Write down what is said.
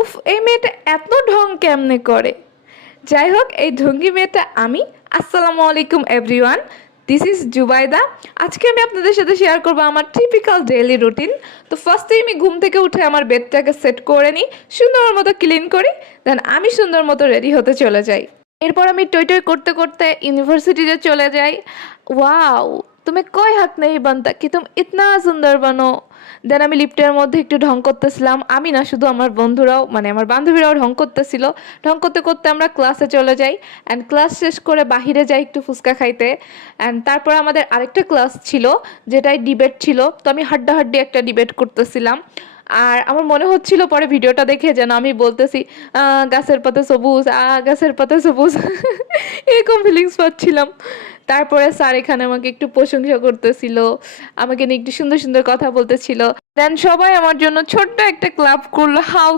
উফ, এই মেয়েটা এত ঢং কেমনে করে? যাই হোক, এই ঢঙ্গি মেয়েটা আমি। আসসালামু আলাইকুম এভরিওয়ান, দিস ইজ জুবাইদা। আজকে আমি আপনাদের সাথে শেয়ার করবো আমার টিপিক্যাল ডেইলি রুটিন। তো ফার্স্টেই আমি ঘুম থেকে উঠে আমার বেডটাকে সেট করে নিই, সুন্দর মতো ক্লিন করি, দেন আমি সুন্দর মতো রেডি হতে চলে যাই। এরপর আমি টই টই করতে করতে ইউনিভার্সিটিতে চলে যাই। ওয়াও, তুমি কয় হাত নেই বানতা কি তুমি ইতনা সুন্দর বানো। দেন আমি লিফটের মধ্যে একটু ঢং করতেছিলাম, আমি না শুধু আমার বন্ধুরাও, মানে আমার বান্ধবীরাও ঢং করতেছিল। ঢং করতে করতে আমরা ক্লাসে চলে যাই, অ্যান্ড ক্লাস শেষ করে বাহিরে যাই একটু ফুচকা খাইতে। অ্যান্ড তারপর আমাদের আরেকটা ক্লাস ছিল, যেটাই ডিবেট ছিল। তো আমি হাড্ডাহাড্ডি একটা ডিবেট করতেছিলাম। আর আমার মনে হচ্ছিল পরে ভিডিওটা দেখে যেন আমি বলতেছি গাছের পাতা সবুজ, গাছের পাতা সবুজ এরকম ফিলিংস পাচ্ছিলাম। তারপরে স্যার এখানে আমাকে একটু প্রশংসা করতেছিল, আমাকে নিয়ে একটু সুন্দর সুন্দর কথা বলতেছিল। দেন সবাই আমার জন্য ছোট্ট একটা ক্লাপ করলো, হাউ